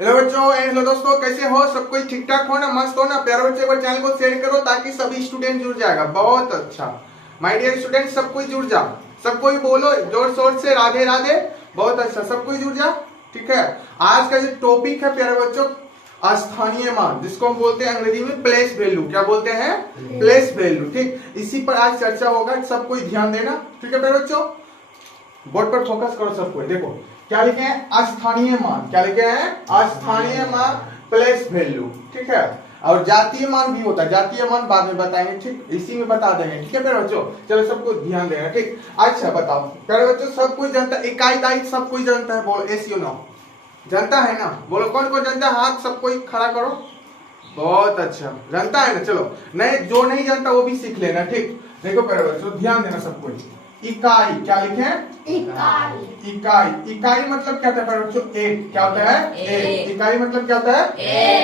Hello बच्चों hello दोस्तों, कैसे हो? सब कोई ठीक ठाक हो ना? मस्त हो ना? प्यारे बच्चे को चैनल को शेयर करो ताकि सभी स्टूडेंट जुड़ जाएगा। बहुत अच्छा माय डियर स्टूडेंट, सब कोई जुड़ जाओ। सब कोई बोलो जोर शोर से राधे राधे। बहुत अच्छा, सब कोई जुड़ जाओ। ठीक है, आज का जो टॉपिक है प्यारे बच्चों, स्थानीय मान, जिसको हम बोलते हैं अंग्रेजी में प्लेस वैल्यू। क्या बोलते हैं? Place value. ठीक, इसी पर आज चर्चा होगा। सब कोई ध्यान देना। ठीक है प्यारे बच्चों, बोर्ड पर फोकस करो। सब कोई देखो क्या लिखे हैं? अस्थानीय मान। क्या लिखे हैं? अस्थानीय मान, प्लेस वैल्यू। ठीक है, और जातीय मान भी होता है। जातीय मान बाद में बताएंगे। ठीक, इसी में बता देंगे। ठीक है प्यारे बच्चों, चलो सबको ध्यान देना। ठीक, अच्छा बताओ प्यारे बच्चों, सब कोई जानता है इकाई दाई? सब कोई जानता है? बोलो एस यू नो, जानता है ना? बोलो कौन कौन जानता है? हाथ सब कोई खड़ा करो। बहुत अच्छा, जानता है ना? चलो नहीं, जो नहीं जानता वो भी सीख लेना। ठीक, देखो प्यारे बच्चों ध्यान देना सब कोई। इकाई क्या लिखे? इकाई। इकाई, इकाई मतलब क्या होता है बच्चों? एक। क्या होता है? एक। इकाई मतलब क्या होता है?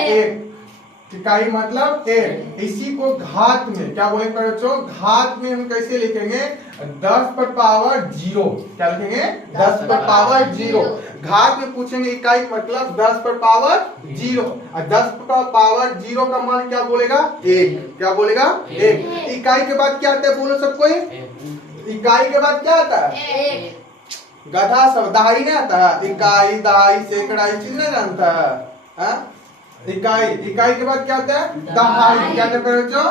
एक। इकाई मतलब एक। इसी को घात में क्या बोलेंगे बच्चों? घात में हम कैसे लिखेंगे? 10 पर पावर 0। क्या लिखेंगे? 10 पर पावर 0। घात में पूछेंगे इकाई मतलब 10 पर पावर 0। और 10 पर पावर 0 का मान क्या बोलेगा? 1। क्या बोलेगा? 1। इकाई के बाद क्या आता है? बोलो सब कोई। इकाई के बाद क्या आता है? गधा सब दहाई नहीं आता है? इकाई दहाई सैकड़ा ये चीज नहीं जानता है? हाँ? इकाई, इकाई के बाद क्या आता है? दहाई। क्या कहते हैं बच्चों?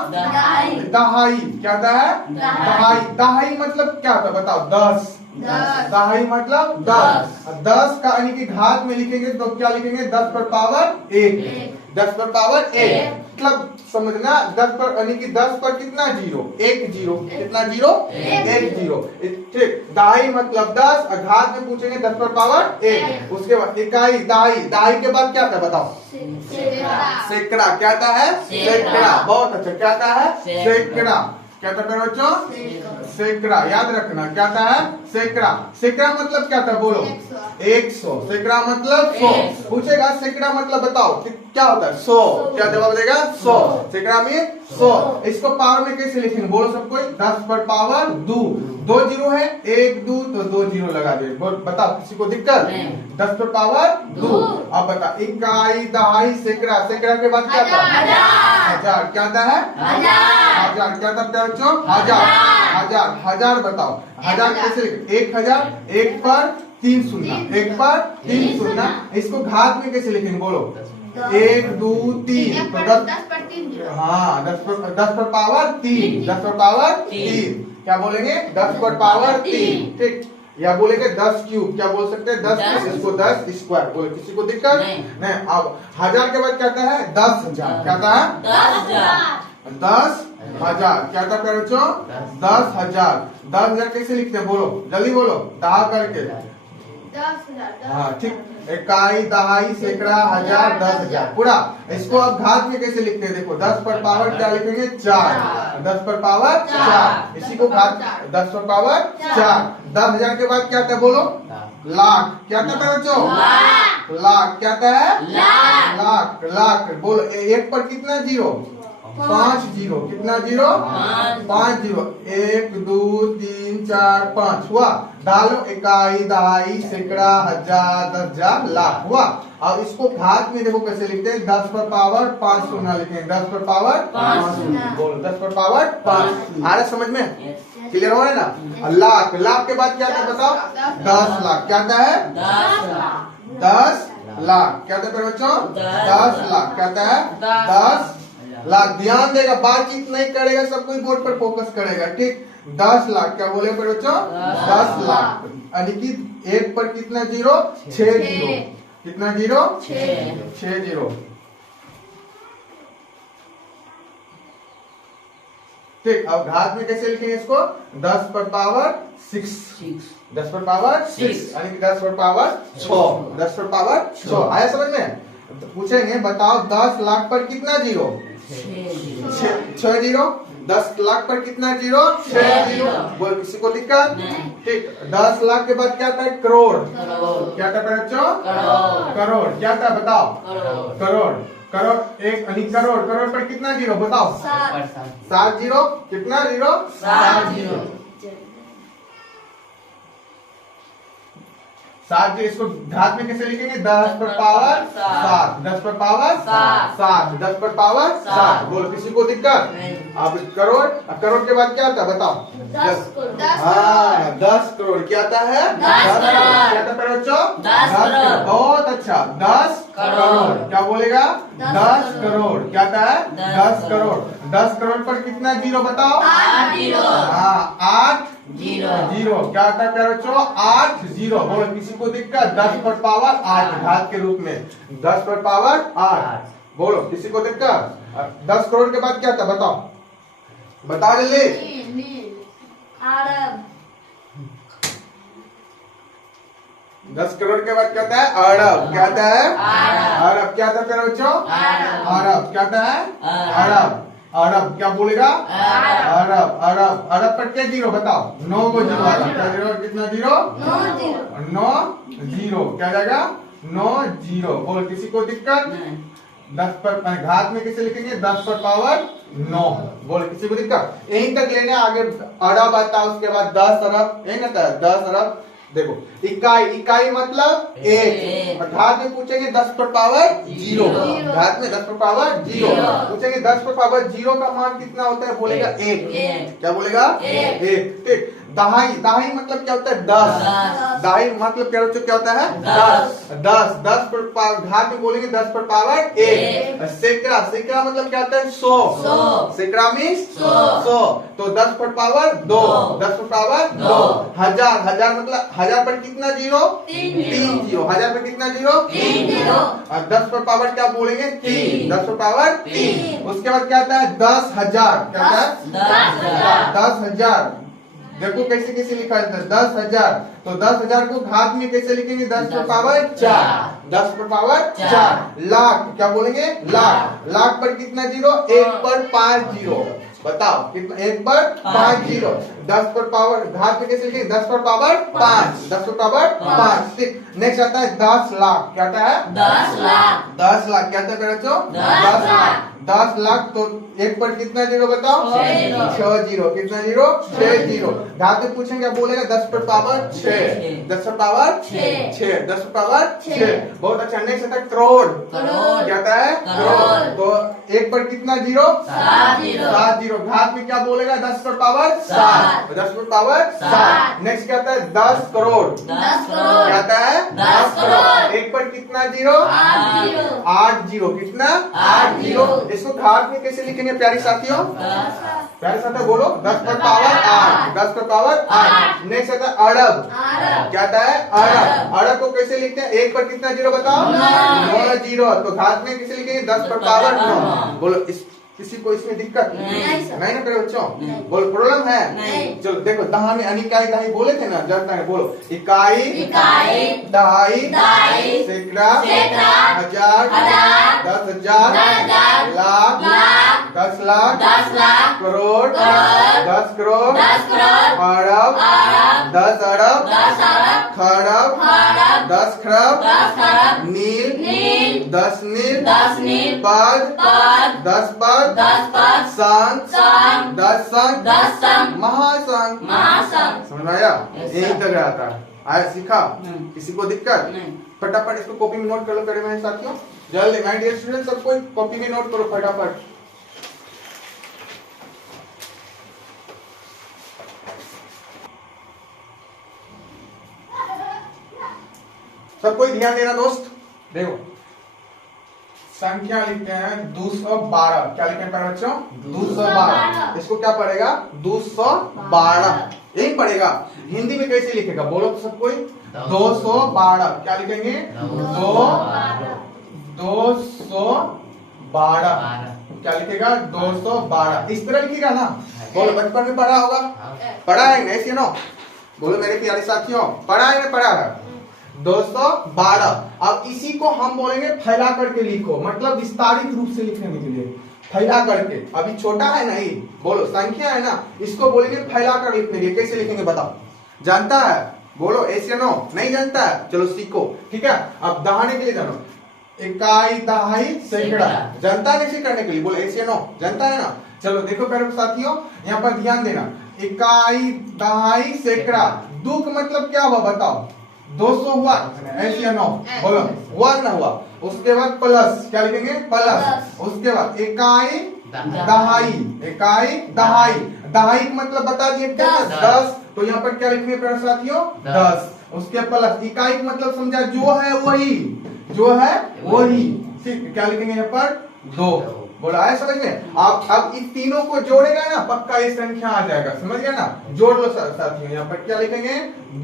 दहाई। क्या होता है? दहाई। दहाई मतलब क्या होता है बताओ? 10। दहाई मतलब 10। 10 का यानी कि घात में लिखेंगे तो क्या लिखेंगे? 10 पर पावर 1। 10 पर पावर 1 मतलब समझना, 10 पर यानी कि 10 पर कितना जीरो? 1 जीरो। कितना जीरो? 1 जीरो। ठीक, दहाई मतलब 10 और घात में पूछेंगे 10 पर पावर 1। उसके बाद इकाई दहाई। दहाई के बाद क्या था बताओ? सैकड़ा। क्या था है? सैकड़ा। बहुत अच्छा, क्या था है? सैकड़ा। क्या था बच्चों? सैकड़ा। याद रखना क्या था है? सैकड़ा। सैकड़ा मतलब क्या था? बोलो 100। सैकड़ा मतलब 100। पूछेगा सैकड़ा मतलब बताओ क्या होता है? 100। क्या जवाब देगा? 100। सैकड़ा में 100। इसको पावर में कैसे लिखेंगे? बोलो सब कोई। 10 पर पावर 2। 2 जीरो है, 1 2 तो 2 जीरो लगा दे। बताओ किसी को दिक्कत? 10 पर पावर 2। अब बता, इकाई दहाई सैकड़ा। सैकड़ा के बाद क्या था? हजार। क्या था है? हजार। क्या था बच्चों? हजार। हजार। हजार बताओ हजार कैसे लिखे? 1000। 1 पर 3 शून्य। 1 पर 3 शून्य। इसको घात में कैसे लिखेंगे? बोलो 1 2 3 तो 10 पर 3। हाँ, 10 पर पावर 3। 10 पर पावर 3। क्या बोलेंगे? 10 पर पावर 3। ठीक, या बोलेंगे 10 क्यूब। क्या बोल सकते हैं? 10। इसको 10 स्क्वायर। बोले किसी को दिक्कत नहीं। अब हजार के बाद क्या आता है? 10,000। क्या था? 10,000। क्या था बच्चों? 10,000। 10,000 कैसे लिखते हैं? बोलो जल्दी बोलो, दहा करके। 10,000। हाँ ठीक, इकाई दहाई सैकड़ा हजार 10,000 पूरा। इसको अब घात में कैसे लिखते हैं? देखो 10 पर पावर क्या लिखेंगे? 4। 10 पर पावर 4। इसी को घात 10 पर पावर 4। 10,000 के बाद क्या था? बोलो लाख। क्या था बच्चों? लाख। क्या था? लाख। लाख। बोलो 1 पर कितना जीरो? 5 जीरो। कितना जीरो? 5 जीरो। 1 2 3 4 5 हुआ। डालो इकाई दहाई सैकड़ा हजार 10,000 लाख हुआ। अब इसको घात में देखो कैसे लिखते हैं? 10 पर पावर 5 शून्य लिखेंगे। 10 पर पावर 5 शून्य। बोलो 10 पर पावर 5। आ रहा समझ में? क्लियर हो रहा है ना? लाख। लाख के बाद क्या था बताओ? 10 लाख। क्या था है? 10 लाख। क्या था बच्चों? 10 लाख। क्या था है? 10 लाख। ध्यान देगा, बातचीत नहीं करेगा, सब कोई बोर्ड पर फोकस करेगा। ठीक, 10 लाख। क्या बोले बच्चों? 10 लाख। यानी कि 1 पर कितना जीरो? 6 जीरो। कितना जीरो? 6 जीरो। ठीक, अब घात में कैसे लिखेंगे इसको? 10 पर पावर 6। 10 पर पावर 6 यानी कि 10 पर पावर 6। 10 पर पावर 6। आया समझ में? तो पूछेंगे बताओ 10 लाख पर कितना जीरो? 6 जीरो। 10 लाख पर कितना जीरो? 6 जीरो। बोल किसी को दिक्कत? ठीक, 10 लाख के बाद क्या था? करोड़। क्या था बच्चों? करोड़। क्या था बताओ? करोड़। करोड़। एक करोड़। करोड़ पर कितना जीरो बताओ? 7 जीरो। कितना जीरो? 7 जीरो। 7 जीरो, इसको घात में कैसे लिखेंगे? 10 पर पावर 7, 10 पर पावर 7, 10 पर पावर 7। बोलो किसी को दिक्कत? अब करोड़, अब करोड़ के बाद क्या आता है बताओ? 10 करोड़। हाँ 10 करोड़ क्या आता है? 10 करोड़। क्या आता है बच्चों? 10 करोड़। बहुत अच्छा, 10 करोड़। क्या बोलेगा? 10 करोड़। क्या आता है? 10 करोड़। 10 करोड़ पर कितना जीरो बताओ? 8 जीरो। हाँ 8 जीरो। क्या आता है प्यारे बच्चों? 8 जीरो। बोलो किसी को दिक्कत? 10 पर पावर 8 घात के रूप में, 10 पर पावर 8। बोलो किसी को दिक्कत? 10 करोड़ के बाद क्या था बताओ? बताओ जल्दी। अरब। 10 करोड़ के बाद क्या आता है? अरब। क्या आता है? अरब। क्या आता है प्यारे बच्चों? अरब। क्या आता है? अरब। अरब। क्या बोलेगा? अरब। अरब। अरब पर क्या जीरो बताओ? 9 को जीरो आएगा। क्या जीरो? कितना जीरो? 9 जीरो। क्या जाएगा? 9 जीरो। बोलो किसी को दिक्कत? 10 पर घात में कैसे लिखेंगे? 10 पर पावर 9। बोलो किसी को दिक्कत? यहीं तक लेने, आगे अरब आता है, उसके बाद 10 अरब, यही ना था 10 अरब। देखो इकाई, इकाई मतलब एक। घात में पूछेंगे 10 पर पावर 0, घात में 10 पर पावर 0 पूछेंगे। 10 पर पावर 0 का मान कितना होता है? बोलेगा 1। क्या बोलेगा? 1। ठीक। दहाई, दहाई मतलब क्या होता है? 10। दहाई मतलब क्या होता है? 10। 10 पर घात में बोलेंगे 10 पर पावर 1। सैकड़ा, सैकड़ा मतलब क्या होता है? 100। सैकड़ा मीन्स 100। तो 10 पर पावर 2, 10 पर पावर 2। हजार, हजार मतलब हजार पर कितना जीरो? 3 जीरो। हजार पर कितना जीरो? 3 जीरो। और 10 पर पावर क्या बोलेंगे? 3। 10 पर पावर 3। उसके बाद क्या आता है? 10,000। क्या आता है? 10,000। देखो कैसे कैसे लिखा जाता है? 10,000। तो 10,000 को घात में कैसे लिखेंगे? 10 पर पावर 4, 10 पर पावर 4। लाख, क्या बोलेंगे? लाख। लाख पर कितना जीरो? 1 पर 5 जीरो। बताओ कितना? 1 पर 5 जीरो। 10 पर पावर घात में कैसे लिखेंगे? 10 पर पावर 5, 10 पर पावर 5। ठीक। नेक्स्ट आता है 10 लाख। क्या आता है? 10 लाख। 10 लाख। क्या आता है बच्चों? 10 लाख। 10 लाख। तो 1 पर कितना जीरो बताओ? 6 जीरो। कितना जीरो? 6 जीरो। घात में पूछेंगे बोलेगा 10 पर पावर 6, 10 पर पावर 6, 10 पर पावर 6। बहुत अच्छा। नेक्स्ट आता है करोड़। क्या आता है? करोड़। तो 1 पर कितना जीरो? 7 जीरो। घात में क्या बोलेगा? 10 पर पावर 7, 10 पर पावर 7। नेक्स्ट क्या आता है? 10 करोड़। 10 करोड़। क्या आता है? 10 करोड़। 1 पर कितना जीरो? 8 जीरो। कितना? 8 जीरो। इसको घात में कैसे लिखेंगे प्यारे साथियों? प्यारे साथियों बोलो 10 पर पावर 8, 10 पर पावर 8। नेक्स्ट आता है अरब। क्या आता है? अरब। अरब को कैसे लिखते हैं? 1 पर कितना जीरो बताओ? 9 जीरो। तो घात में कैसे लिखेंगे? 10 पर पावर 9। बोलो किसी को इसमें दिक्कत? नहीं ना मेरे बच्चों? बोलो प्रॉब्लम है? चलो देखो दहाई, अनिकाई दहाई बोले थे ना, जानता है? बोलो इकाई, दहाई, सैकड़ा, हजार, 10,000, लाख, 10 लाख, करोड़, 10 करोड़, अरब, 10 अरब, खरब, 10 खरब, नील, 10 नील, पद, 10 पद, संत, 10 संत, महासंत। समझ में आया? यही तक रहा था। आया सीखा? किसी को दिक्कत? फटाफट इसको कॉपी में नोट कर लो प्यारे मेरे साथियों। जल्दी माय डियर स्टूडेंट, सब कोई कॉपी में नोट करो फटाफट। सब कोई ध्यान देना दोस्त। देखो संख्या लिखते हैं 212। क्या लिखते हैं प्यारे बच्चों? 212। इसको क्या पड़ेगा? 212 यही पड़ेगा। हिंदी में कैसे लिखेगा बोलो तो सब कोई? 212। क्या लिखेंगे? 212। क्या लिखेगा? 212। इस तरह लिखेगा ना? बोलो बचपन में पढ़ा होगा? पढ़ा है ऐसे नो? बोलो मेरे प्यारे साथियों, पढ़ा है? पढ़ा है 212। अब इसी को हम बोलेंगे फैला करके लिखो, मतलब विस्तारित रूप से लिखने के लिए फैला करके। अभी छोटा है नहीं, बोलो संख्या है ना, इसको बोलेंगे फैला कर लिखने के लिए। कैसे लिखेंगे बताओ? जानता है? बोलो ऐसे नो? नहीं जानता है? चलो सीखो। ठीक है। अब दहाने के लिए जानो, इकाई, दहाई, सैकड़ा। जानता है कैसे करने के लिए? बोलो ऐसे नो? जानता है ना? चलो देखो प्यारे साथियों, यहाँ पर ध्यान देना। इकाई, दहाई, सैकड़ा। दुख मतलब क्या हुआ बताओ? 200 हुआ ऐसे या नो बोलो, हुआ ना हुआ। उसके बाद प्लस क्या लिखेंगे, प्लस। उसके बाद इकाई दहाई, इकाई दहाई, दहाई का मतलब बता दिए क्या, 10। तो यहाँ पर क्या लिखेंगे प्यारे साथियों, 10। उसके प्लस इकाई का मतलब समझा, जो है वही, जो है वही, ठीक। क्या लिखेंगे यहाँ पर, 2। बोला है समझ में। आप अब इन तीनों को जोड़ेगा ना, पक्का ये संख्या आ जाएगा, समझ गया ना। जोड़ लो साथियों, यहाँ पर क्या लिखेंगे,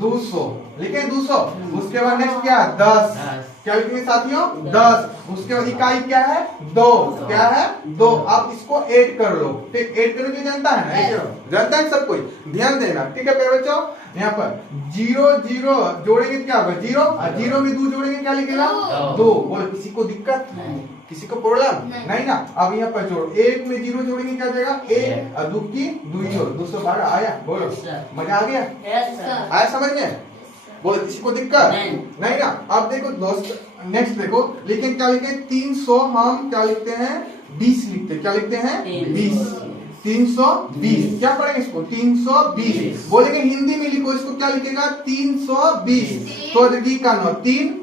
200 लिखेंगे, 200। उसके बाद नेक्स्ट क्या, 10। क्या लिखेंगे साथियों, 10। उसके बाद इकाई क्या है, 2। क्या है, 2। आप इसको ऐड कर लो, ठीक। ऐड करने की जानता है ना, ऐसे जानता है सब कोई, ध्यान देना, ठीक है प्यारे बच्चों। यहाँ पर 0 0 जोड़ेंगे क्या होगा, 0। 0 में 2 जोड़ेंगे क्या लिखेगा, 2। बोलो किसी को दिक्कत, किसी को प्रॉब्लम नहीं ना। अब यहाँ पर जोड़ो, 1 में 0 जोड़ेंगे क्या जाएगा, 1 और 2 की 2, 212 आया। बोलो मजा आ गया, आया समझ में। बोलो किसी को दिक्कत नहीं ना। अब देखो दोस्त, नेक्स्ट देखो, लेकिन क्या लिखे, 300 हम क्या लिखते हैं, 20 लिखते हैं। क्या लिखते हैं, 20। 320 क्या पढ़ेंगे इसको, 320 बोलेंगे। हिंदी में लिखो इसको, क्या लिखेगा, 320। स्वर्गी का नो 3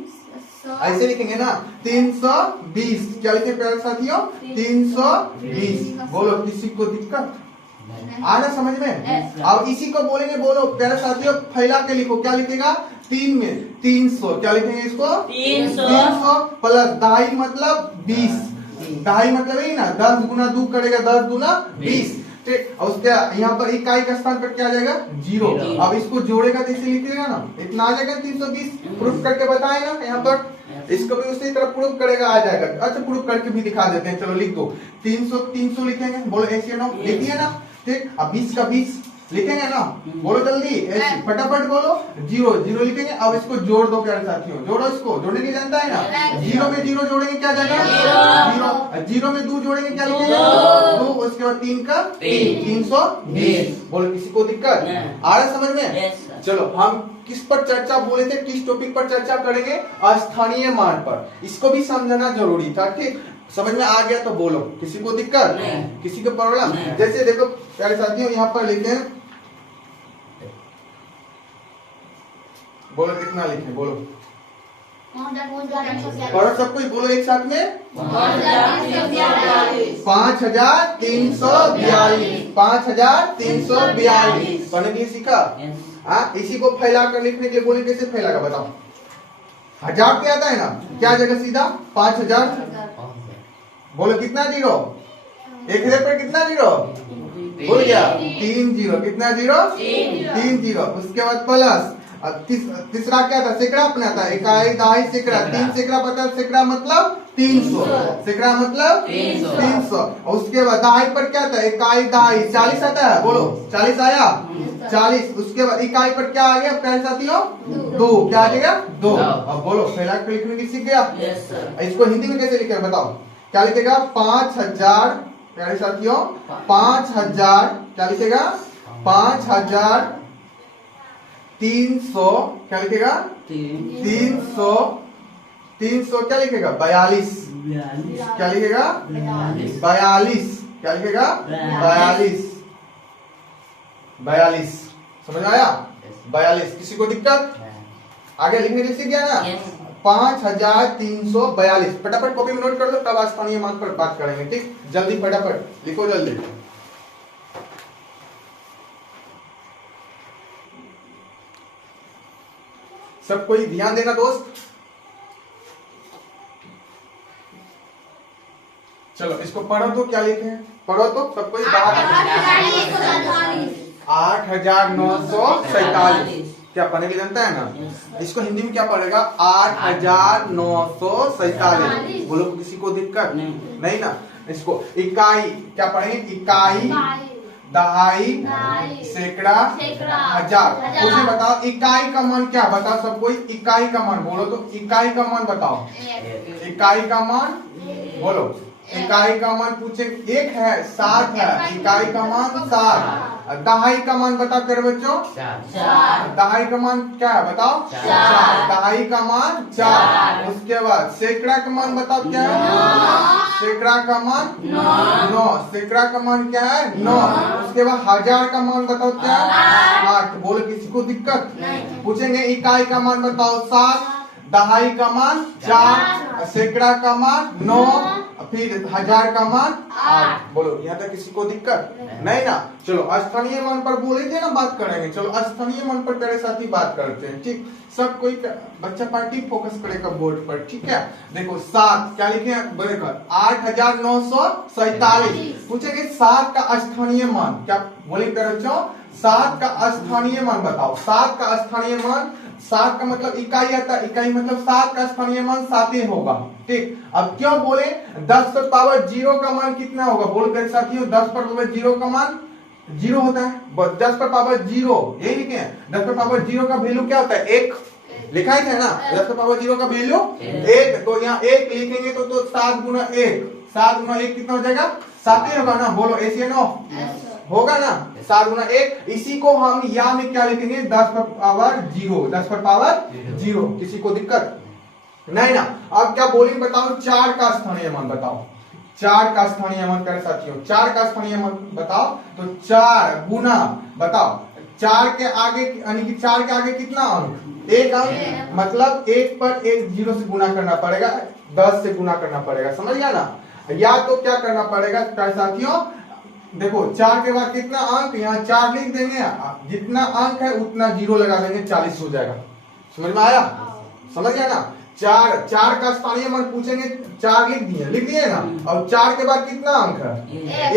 ऐसे लिखेंगे ना, 320। क्या लिखे प्यारे साथियों, 320। बोलो किसी को दिक्कत आना समझ में। अब इसी को बोलेंगे, बोलो प्यारे साथियों, फैला के लिखो। क्या लिखेगा, 3 में 300। क्या लिखेंगे इसको, 300 प्लस दहाई मतलब 20। दहाई मतलब यही ना, 10 गुना 2 करेगा, 10 गुना 20, ठीक। और उसके यहाँ पर इकाई का स्थान पर क्या आ जाएगा, 0। अब इसको जोड़ेगा तो इसे लिखिएगा ना, इतना आ जाएगा 320। प्रूफ करके बताए ना यहाँ पर, इसको भी उसी तरह प्रूफ करेगा, आ जाएगा। अच्छा प्रूफ करके भी दिखा देते हैं, चलो लिख दो। 300 लिखेंगे, बोलो ऐसे ना, लिखिए ना, ठीक। अब 20 का 20 लिखेंगे ना, बोलो जल्दी ऐसे फटाफट बोलो। 0 0 लिखेंगे। अब इसको जोड़ दो प्यारे साथियों, जोड़ो इसको, जोड़ने की जानता है ना। 0 में 0 जोड़ेंगे क्या जाएगा, 0। 0 में 2 जोड़ेंगे क्या लिखेगा, 2। उसके बाद 3 का 3, 320। बोलो किसी को दिक्कत आ रहा समझ में। चलो हम किस पर चर्चा बोले थे, किस टॉपिक पर चर्चा करेंगे, अस्थानीय मान पर। इसको भी समझना जरूरी था, ठीक। समझ में आ गया तो बोलो, किसी को दिक्कत, किसी को प्रॉब्लम। जैसे देखो प्यारे साथियों, यहाँ पर लिखे, बोलो कितना लिखे, बोलो पढ़ो सब कोई, बोलो एक साथ में, 5342। 5342 पढ़ने के लिए सीखा। इसी को फैला कर लिखने के लिए बोले, कैसे फैलागा बताओ। 1000 क्या आता है ना, क्या जगह सीधा 5000। बोलो कितना 0, 1000 पर कितना 0 बोल गया, 3 0। कितना 0, 3 0। उसके बाद प्लस, तीसरा क्या था, सैकड़ा अपना था, इकाई दहाई सैकड़ा, 3 सैकड़ा पता, सैकड़ा मतलब 300, सैकड़ा मतलब 300। और उसके बाद दहाई पर क्या था, इकाई दहाई 40 आता है, बोलो 40 आया, 40। उसके बाद इकाई पर क्या आ गया प्यारे साथियों, 2। क्या आ गया, 2। अब बोलो फैला कर लिखने की सीख गया। इसको हिंदी में कैसे लिखेगा बताओ, क्या लिखेगा, 5000 प्यारे साथियों, 5000 क्या लिखेगा, 5300 क्या लिखेगा, 300 क्या लिखेगा, 42 क्या लिखेगा, 42 क्या लिखेगा, 42 समझ आया, 42। किसी को दिक्कत आगे लिखने की सीख गया ना। 5342 फटाफट कॉपी में नोट कर लो, तब स्थानीय मान पर बात करेंगे, ठीक। जल्दी फटाफट लिखो, जल्दी। सब कोई ध्यान देना दोस्त। चलो इसको पढ़ो तो, क्या लिखे, पढ़ो तो सब कोई। 8947 क्या पढ़ने की जानता है ना। इसको हिंदी में क्या पढ़ेगा, 8947। बोलो किसी को दिक्कत नहीं ना। इसको इकाई क्या पढ़ेंगे, इकाई दहाई सैकड़ा हजार। मुझे बताओ इकाई का मान क्या, बताओ सब कोई, इकाई का मान बोलो तो, इकाई का मान बताओ, इकाई का मान बोलो इकाई का मान पूछेंगे, एक है 7 है, इकाई का मान 7। दहाई का मान बताओ प्यारे बच्चों, 4 दहाई का मान क्या है बताओ, 4। दहाई का मान 4। उसके बाद सैकड़ा का मान बताओ क्या है, सैकड़ा का मान 9। सैकड़ा का मान क्या है 9। उसके बाद हजार का मान बताओ क्या है 8। बोलो किसी को दिक्कत पूछेंगे, इकाई का मान बताओ 7, दहाई का मान 4, सैकड़ा का मान 9, फिर हजार का मान 8। बोलो यहाँ तक किसी को दिक्कत नहीं ना। चलो स्थानीय मान पर बोले थे ना बात करेंगे, चलो स्थानीय मान पर प्यारे साथी बात करते हैं। ठीक, सब कोई बच्चा पार्टी फोकस करेगा बोर्ड पर। ठीक है, देखो 7 क्या लिखे हैं बराबर 8947। पूछेंगे 7 का स्थानीय मान क्या, बोले प्यारे बच्चों 7 का स्थानीय मान बताओ। 7 का स्थानीय मान, 7 का मतलब इकाई आता है, इकाई मतलब 7 का स्थानीय मान 7 ही होगा। ठीक, अब क्यों बोले 10 पर पावर 0 का मान कितना होगा, बोल कर साथियों 10 पर पावर 0 का मान 0 होता है। 10 पर पावर 0 ये लिखे हैं, 10 पर पावर 0 का वैल्यू क्या होता है 1, लिखा है ना 10 पर पावर 0 का वैल्यू 1। तो यहाँ 1 लिखेंगे तो 7 गुना 1, 7 गुना 1 कितना हो जाएगा 7 ही होगा ना। बोलो ऐसे नो होगा ना 7 गुना 1। इसी को हम यहाँ में क्या लिखेंगे 10 पर पावर 0, 10 पर पावर 0। किसी को दिक्कत नहीं ना। अब क्या बोलेंगे बताओ 4 का स्थानीय मान बताओ, 4 का स्थानीय मान प्यारे साथियों, 4 का स्थानीय मान बताओ। तो 4 गुना बताओ 4 के आगे यानी कि 4 के आगे कितना अंक, 1 अंक, मतलब 1 पर 1 0 से गुना करना पड़ेगा, 10 से गुना करना पड़ेगा, समझ गया ना। या तो क्या करना पड़ेगा प्यारे साथियों, देखो 4 के बाद कितना अंक, यहाँ 4 लिख देंगे, जितना अंक है उतना 0 लगा देंगे, 40 हो जाएगा। समझ में आया, समझ गया ना। 4 का स्थानीय मान पूछेंगे, 4 लिख दिए ना, और 4 के बाद कितना अंक है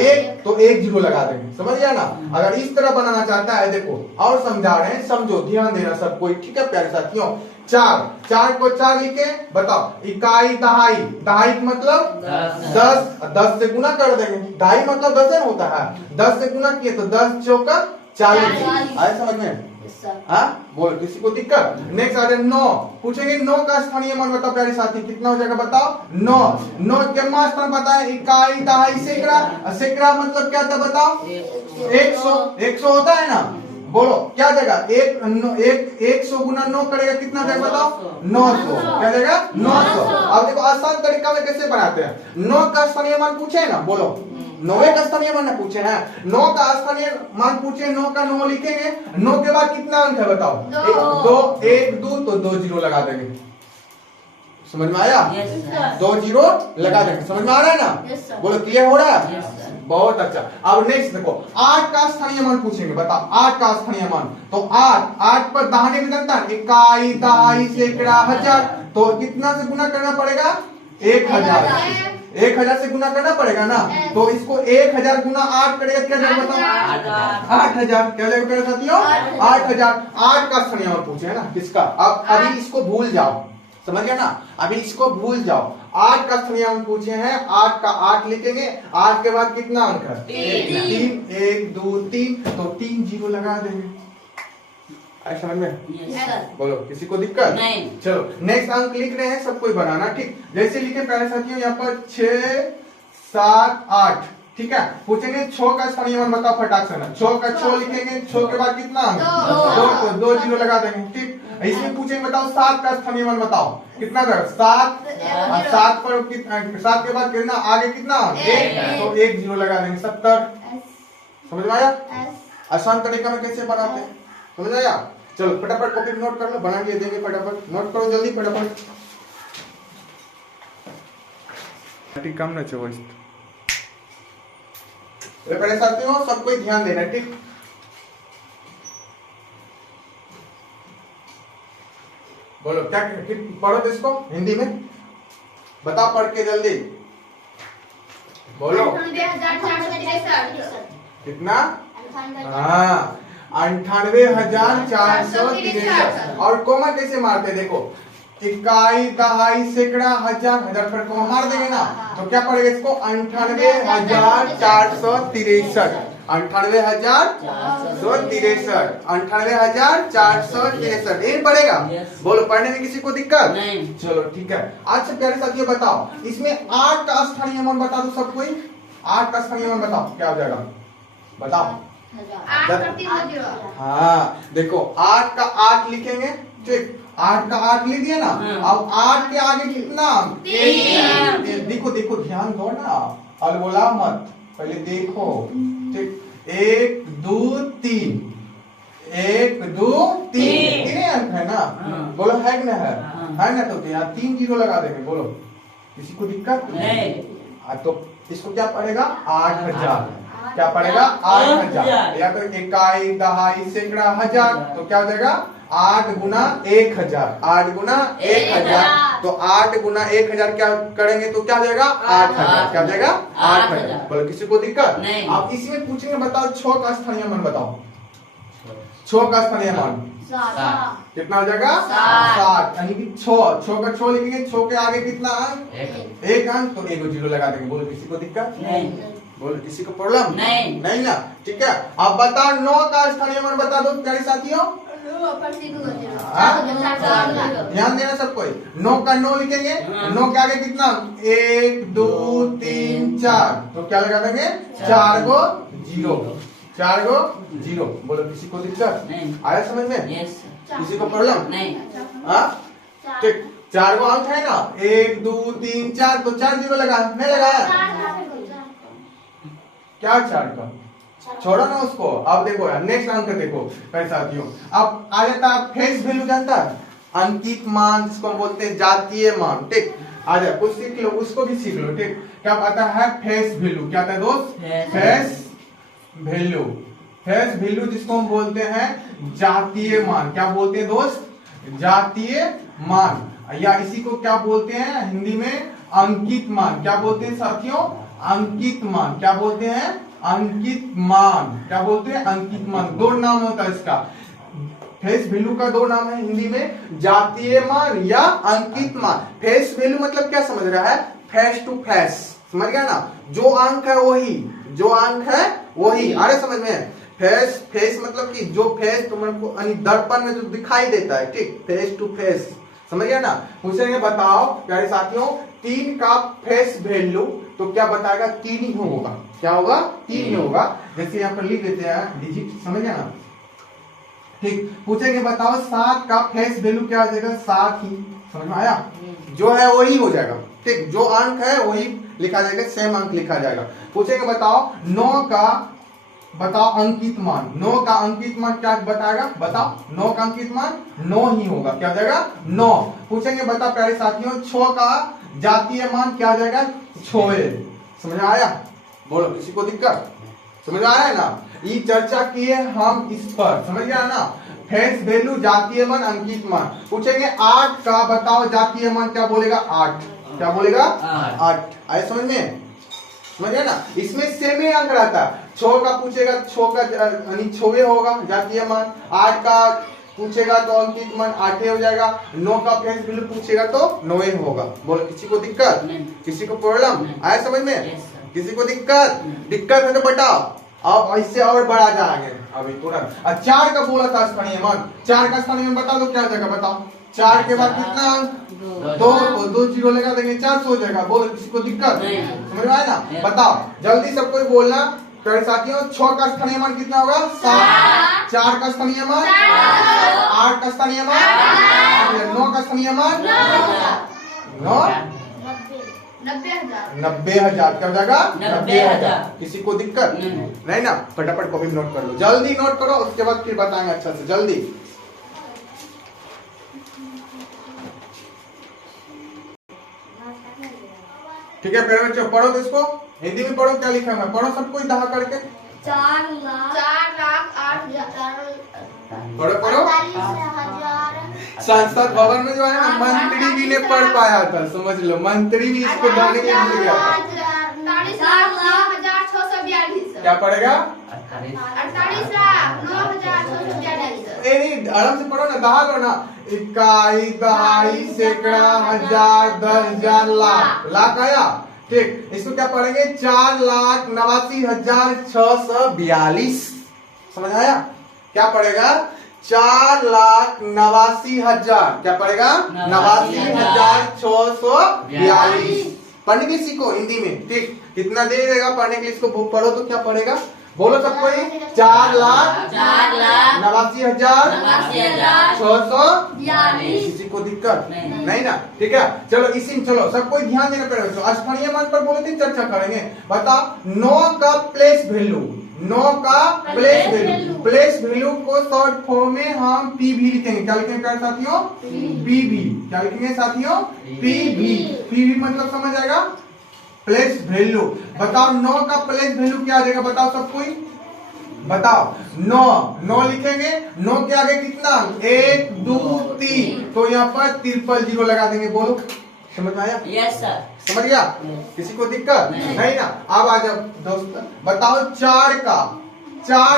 1, तो 1 0 लगा देंगे, समझ गया ना। अगर इस तरह बनाना चाहता है, देखो और समझा रहे हैं, समझो ध्यान देना सब कोई। ठीक है प्यारे साथियों, 4 को 4 लिखे बताओ, इकाई दहाई, दहाई मतलब 10 से गुना कर देंगे, दहाई मतलब 10 होता है, 10 से गुना किए तो 10 चौका 40। आए समझ में, हाँ बोल किसी को दिक्कत। नेक्स्ट आ जाए 9, पूछेंगे 9 का स्थानीय मान बताओ प्यारे साथी कितना हो जाएगा बताओ 9 के स्थान बताए, इकाई दहाई सैकड़ा, सैकड़ा मतलब क्या था बताओ 100 होता है ना। बोलो क्या जगह 100 गुना 9 करेगा कितना जाएगा बताओ 900, क्या जाएगा 900। अब देखो आसान तरीका में कैसे बनाते हैं, 9 का स्थानीय मान पूछे ना, बोलो 9 का स्थानीय मान पूछे ना, 9 का स्थानीय मान पूछे, 9 का 9 लिखेंगे, 9 के बाद कितना अंक है बताओ 1 2 तो 2 0 लगा देंगे, समझ में आया, 2 0 लगा देंगे, समझ में आ रहा है ना। बोलो क्लियर हो रहा है, बहुत अच्छा। अब नेक्स्ट देखो 8 का स्थानीय मान पूछेंगे बताओ, 8 का स्थानीय मान, तो 8 पर दाहिने में जनता इकाई दहाई सैकड़ा हजार, तो कितना से गुना करना पड़ेगा 1000 से गुना करना पड़ेगा ना। तो इसको 1000 गुना 8 करेगा क्या जाएगा बताओ 8000, क्या जाएगा साथियों 8000। 8 का स्थानीय मान पूछे है ना किसका, अब अभी इसको भूल जाओ, समझ गया ना, अभी इसको भूल जाओ। 8 का स्थानीय मान पूछे हैं, 8 का 8 लिखेंगे, 8 के बाद कितना अंक है 3, 1 2 3, तो 3 0 लगा देंगे, समझ में। बोलो किसी को दिक्कत नहीं। चलो नेक्स्ट अंक लिख रहे हैं, सब कोई बनाना। ठीक, जैसे लिखे प्यारे साथियों यहाँ पर 6 7 8, ठीक है। पूछेंगे 6 का स्थानीय मान बताओ फटाक से ना, 6 का 6 लिखेंगे, 6 के बाद कितना अंक 2, तो 2 0 लगा देंगे। ठीक, इसमें पूछेंगे बताओ 7 का स्थानीय मान बताओ कितना था 7, 7 पर 7 के बाद कितना आगे कितना 1, तो 1 0 लगा देंगे 70। समझ में आया, आसान तरीका में कैसे बनाते हैं, समझ आया। चलो फटाफट कॉपी नोट कर लो, बना के देंगे, फटाफट नोट करो जल्दी फटाफट, कम ना चाहिए। पहले साथियों सब कोई ध्यान देना, ठीक। बोलो क्या पढ़ो तो इसको हिंदी में बताओ, पढ़ के जल्दी बोलो कितना, हाँ 98,463। और कोमा कैसे मारते देखो, इकाई दहाई सैकड़ा हजार, हजार पर कोमा मार देंगे ना, तो क्या पड़ेगा इसको 98,463। 98,463, 98,463 यही पड़ेगा। बोलो पढ़ने में किसी को दिक्कत नहीं। चलो ठीक है। अच्छा प्यारे साथियों बताओ, इसमें 8 का स्थानीय मान बता दो सब कोई। 8 का स्थानीय मान बताओ क्या हो जाएगा, बताओ। 8 का 3 का 0। हाँ देखो 8 का 8 लिखेंगे, ठीक। 8 का 8 लिख दिया ना। अब 8 के आगे कितना, 3। देखो देखो ध्यान दो ना, अलबोला मत, पहले देखो, ठीक। 1 2 3, 1 2 3 तीन अंक है ना। बोलो है कि ना है, है ना। तो यहाँ 3 जीरो लगा देंगे। बोलो किसी को दिक्कत नहीं। तो इसको क्या पड़ेगा, 8,000। क्या पड़ेगा, 8,000। या तो इकाई दहाई सैकड़ा हजार, तो क्या हो जाएगा 8 गुना 1,000। 8 गुना 1,000, तो 8 गुना 1,000 क्या करेंगे तो क्या हो जाएगा 8,000। क्या हो जाएगा 8,000। बोलो किसी को दिक्कत नहीं। अब इसमें पूछेंगे बताओ 6 का स्थानीय मान बताओ। 6 का स्थानीय मान 7। कितना हो जाएगा, 7। 7। यानी कि 6 का 6 लिखेंगे, 6 के आगे कितना अंक, 1 अंक, तो 1 जीरो लगा देंगे। बोलो किसी को दिक्कत नहीं। बोलो किसी को प्रॉब्लम नहीं। नहीं ना, ठीक है। अब बताओ 9 का स्थानीय मान बता दो प्यारे साथियों। ध्यान देना सब कोई। 9 का 9 लिखेंगे, 9 के आगे कितना, 1 2 3 4, तो क्या लगा देंगे 4 को 0, 4 को 0। बोलो किसी को दिक्कत नहीं। आया समझ में, यस। किसी को प्रॉब्लम नहीं। हाँ ठीक। 4 को अंक है ना, 1 2 3 4, तो 4 जीरो लगा नहीं लगाया, क्या 4 का छोड़ो ना उसको। अब देखो यार नेक्स्ट अंक देखो मेरे साथियों, अब आ जाता है फेस वैल्यू, जानता है अंकित मान जिसको हम बोलते हैं जातीय मान, ठीक। आ जाए कुछ सीख लो, उसको भी सीख लो, ठीक। क्या पता है फेस वैल्यू, क्या था दोस्त, फेस वैल्यू। फेस वैल्यू जिसको हम बोलते हैं जातीय मान, क्या बोलते हैं दोस्त, जातीय मान, या इसी को क्या बोलते हैं हिंदी में अंकित मान। क्या बोलते हैं साथियों, अंकित मान। क्या बोलते हैं, अंकित मान। क्या बोलते हैं, अंकित मान। दो नाम होता है इसका, फेस वैल्यू का दो नाम है हिंदी में, जातीय मान या अंकित मान। फेस वैल्यू मतलब क्या समझ रहा है, फेस टू फेस, समझ गया ना। जो अंक है वही, जो अंक है वही, आ रहा समझ में। फेस फेस मतलब कि जो फेस तुमको दर्पण में जो दिखाई देता है, ठीक, फेस टू फेस, समझ गया ना। पूछेंगे बताओ प्यारे साथियों 3 का फेस वैल्यू, तो क्या बताएगा 3 ही होगा। क्या होगा, 3 ही होगा। जैसे यहाँ पर लिख देते हैं डिजिट, समझ गया ना, ठीक। पूछेंगे बताओ 7 का फेस वैल्यू क्या हो जाएगा, 7 ही, समझ में आया। जो है वही हो जाएगा, ठीक, जो अंक है वही लिखा जाएगा, सेम अंक लिखा जाएगा। पूछेंगे बताओ 9 का बताओ अंकित मान, 9 का अंकित मान क्या बताएगा, बताओ 9 का अंकित मान 9 ही होगा। क्या हो जाएगा 9। पूछेंगे बताओ प्यारे साथियों 6 का जातीय मान क्या हो जाएगा, 6। समझ में आया, बोलो किसी को दिक्कत, समझ में आया ना। ये चर्चा किए हम इस पर, समझ गया ना, फेस वैल्यू जातीय मान अंकित मान। पूछेंगे 8 का बताओ जातीय मान क्या बोलेगा, 8। क्या बोलेगा 8। आए समझ में, समझ गया ना। इसमें सेम ही अंक रहता है। 6 का पूछेगा 6 का यानी 6 होगा जातीय मान, 8 का पूछेगा तो अंकित मान 8 हो जाएगा, 9 का फेस वैल्यू पूछेगा तो 9 होगा। बोलो किसी को दिक्कत, किसी को प्रॉब्लम आया समझ में, किसी को दिक्कत, दिक्कत है तो बताओ। अब इससे और बढ़ा जाएंगे अभी तुरंत। 4 का बोला था स्थानीय मान, 4 का स्थानीय मान बता दो क्या हो जाएगा, बताओ। 4 के बाद कितना अंक, 2, तो 2 जीरो लगा देंगे, 400 हो जाएगा। बोलो किसी को दिक्कत, समझ में आया ना। बताओ जल्दी सब कोई बोलना प्यारे साथियों। 6 का स्थानीय मान कितना होगा, 7। 4 का स्थानीय मान 8 का स्थानीय मान 9 का स्थानीय मान 90,000। क्या हो जाएगा 90,000। किसी को दिक्कत नहीं ना, फटाफट कॉपी में नोट कर लो, जल्दी नोट करो, उसके बाद फिर बताएंगे अच्छा से, जल्दी। ठीक है प्यारे बच्चों पढ़ो तो इसको हिंदी में पढ़ो, क्या लिखा है पढ़ो सब कोई दहा करके। 4,08,000 पढ़ो पढ़ो। संसद भवन में जो है ना मंत्री भी ने पढ़ पाया था, समझ लो, मंत्री भी इसको जाने के भूल गया था। 48,9,642। क्या पड़ेगा, 48,09,642। आराम से पढ़ो ना, दहा लो ना। इकाई दहाई सैकड़ा हजार 10,000 लाख, लाख आया, ठीक, इसको क्या पढ़ेंगे 4,89,642। समझ आया? क्या पड़ेगा 4,89,000, क्या पड़ेगा 89,642। पढ़ने के सीखो हिंदी में, ठीक। कितना देर लगेगा पढ़ने के लिए, इसको पढ़ो तो क्या पड़ेगा, बोलो सब कोई 4,89,642। किसी को दिक्कत नहीं ना, ठीक है। चलो इसी में चलो सब कोई ध्यान देना पड़ेगा। स्थानीय मान पर बोले थे चर्चा करेंगे। बताओ 9 का प्लेस वैल्यू, 9 का प्लेस वैल्यू, प्लेस वैल्यू को शॉर्ट फॉर्म में हम पीवी लिखेंगे। क्या लिखेंगे प्यारे साथियों, पीवी। क्या लिखेंगे साथियों, पीवी। पीवी मतलब समझ आएगा, प्लेस वैल्यू। बताओ 9 का प्लेस वैल्यू क्या आ जाएगा, बताओ सब कोई बताओ। 9 लिखेंगे, 9 के आगे कितना 1 2 3, तो यहाँ पर 0 लगा देंगे। बोलो समझ में आया? Yes sir. समझ गया? किसी को दिक्कत नहीं ना? अब आ जाओ दोस्त, बताओ 4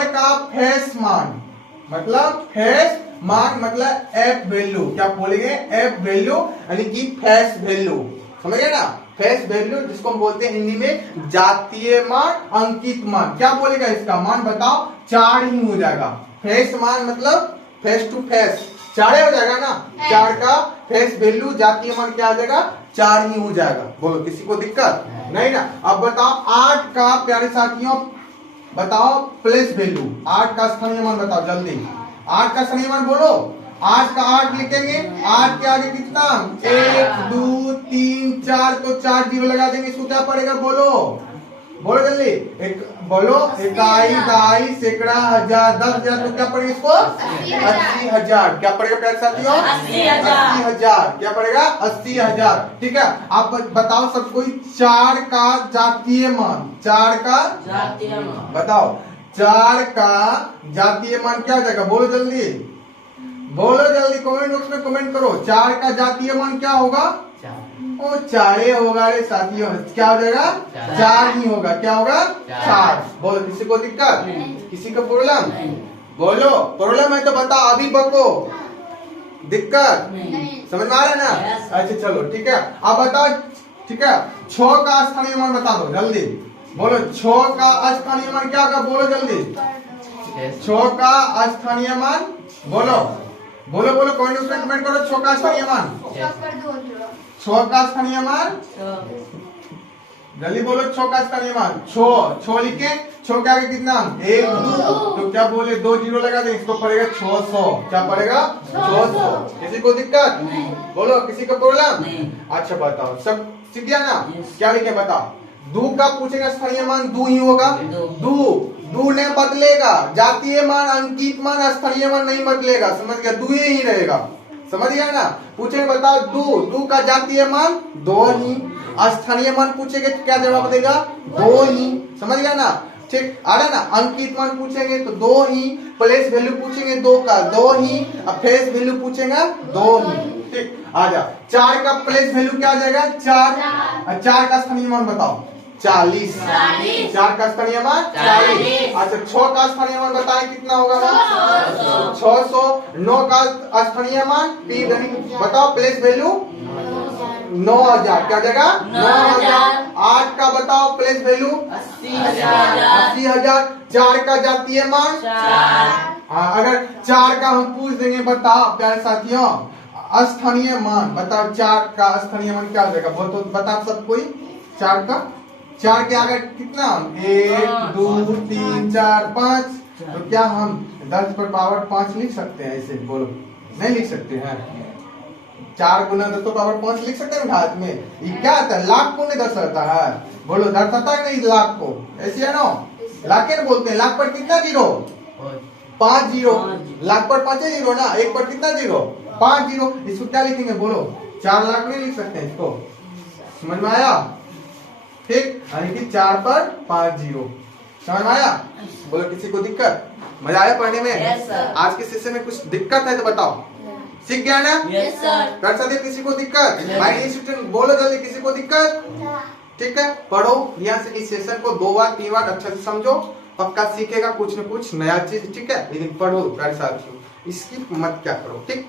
का फेस मान, मतलब फेस मान मतलब एफ वैल्यू। क्या बोलेंगे, एफ वैल्यू यानी कि फेस वैल्यू। समझ गए ना? फेस वैल्यू जिसको हम बोलते हैं हिंदी में जातीय मान, अंकित मान। क्या बोलेगा इसका मान, बताओ 4 ही हो जाएगा। फेस मान मतलब फेस टू फेस 4 हो जाएगा ना। 4 का फेस वैल्यू जातीय मान क्या आ जाएगा, 4 ही हो जाएगा। बोलो किसी को दिक्कत नहीं ना? अब बताओ 8 का प्यारे साथियों, बताओ प्लेस वैल्यू। 8 का स्थानीय मान बताओ जल्दी। 8 का स्थानीय मान बोलो। 8 का 8 लिखेंगे, 8 के आगे कितना 1 2 3 4, तो 4 0 लगा देंगे। इसको क्या पड़ेगा, बोलो बोलो जल्दी। बोलो इकाई, दहाई, सैकड़ा, हजार, 10,000, तो क्या पड़ेगा इसको 80,000। क्या पड़ेगा प्यारे साथियों, 80,000। क्या पड़ेगा 80,000। ठीक है। आप बताओ सब कोई 4 का जातीय मान, 4 का जातीय मान बताओ। 4 का जातीय मान क्या हो जाएगा, बोलो जल्दी, बोलो जल्दी, कमेंट बॉक्स में कमेंट करो। 4 का जातीय मान क्या होगा, ओ 4 होगा रे साथियों। क्या हो जाएगा 4 ही होगा। क्या होगा 4। बोलो किसी को दिक्कत, किसी को प्रॉब्लम, बोलो प्रॉब्लम है तो बताओ, अभी बको दिक्कत समझ में आ रहा है ना? अच्छा चलो ठीक है। अब बताओ, ठीक है 6 का स्थानीय मान बता दो जल्दी। बोलो 6 का स्थानीय मान क्या होगा, बोलो जल्दी। 6 का स्थानीय मान बोलो, बोलो बोलो कमेंट में कमेंट करो। 6 का स्थानीय मान, 6 का स्थानीय मान जल्दी बोलो। 6 का स्थानीय मान 6 लिखे, 6 के आगे कितना 1 2, तो क्या बोले 2 0 लगा दें। इसको पड़ेगा 600। क्या पड़ेगा 600। किसी को दिक्कत, बोलो किसी को प्रॉब्लम। अच्छा बताओ सब सीख गया ना? क्या लिखे बताओ। 2 का पूछेगा स्थानीय मान 2 ही होगा। 2 ने बदलेगा, जातीय मान, अंकित मान, स्थानीय मान नहीं बदलेगा। समझ गया, 2 ही रहेगा। समझ गया ना? पूछेगा बताओ 2 का जातीय मान 2 ही, स्थानीय मान पूछेंगे तो क्या जवाब देगा 2 ही। समझ गया ना? ठीक आ रहा ना? अंकित मान पूछेंगे तो 2 ही, प्लेस वैल्यू पूछेंगे 2 का 2 ही, अब फेस वैल्यू पूछेगा 2 ही। ठीक आ जा। 4 का प्लेस वैल्यू क्या आ जाएगा 4। 4 का स्थानीय मान बताओ 40। 4 का स्थानीय मान 40। अच्छा 6 का स्थानीय मान बताएं कितना होगा, 600। 9 का स्थानीय मान बताओ, प्लेस वैल्यू 9,000। क्या जाएगा 9,000। 8 का बताओ प्लेस वैल्यू 80,000। 4 का जातीय मान 4। अगर 4 का हम पूछ देंगे, बताओ प्यारे साथियों स्थानीय मान बताओ। 4 का स्थानीय मान क्या हो जाएगा, बहुत तो बताओ सब कोई। 4 का 4 के आगे कितना 1 2 3 4 5, तो क्या हम 10 पर पावर 5 लिख सकते हैं ऐसे, बोलो नहीं लिख सकते हैं। 4 गुना 10 पर पावर 5 लिख सकते हैं हाथ में। ये क्या आता है, लाख को नहीं दर्शाता है। बोलो दर्शाता है नहीं लाख को, ऐसे है ना? लाख बोलते हैं। लाख पर कितना 0, 5 0। लाख पर 5 0 ना, 1 पर कितना 0, 5 0। इसको क्या लिखेंगे, बोलो 4 लाख नहीं लिख सकते हैं इसको। समझ में आया? ठीक, यानी कि 4 पर 5 0। समझ में आया? बोलो किसी को दिक्कत, मजा आया पढ़ने में? Yes sir. आज के सेशन में कुछ दिक्कत है तो बताओ। सीख गया ना? Yes sir. कर सकते किसी को दिक्कत, माय डियर स्टूडेंट बोलो जल्दी किसी को दिक्कत। ठीक है, पढ़ो ध्यान से इस सेशन को 2 बार 3 बार अच्छे से समझो, पक्का सीखेगा कुछ न कुछ नया चीज। ठीक है, लेकिन पढ़ो प्यारे साथियों, इसकी मत क्या करो। ठीक।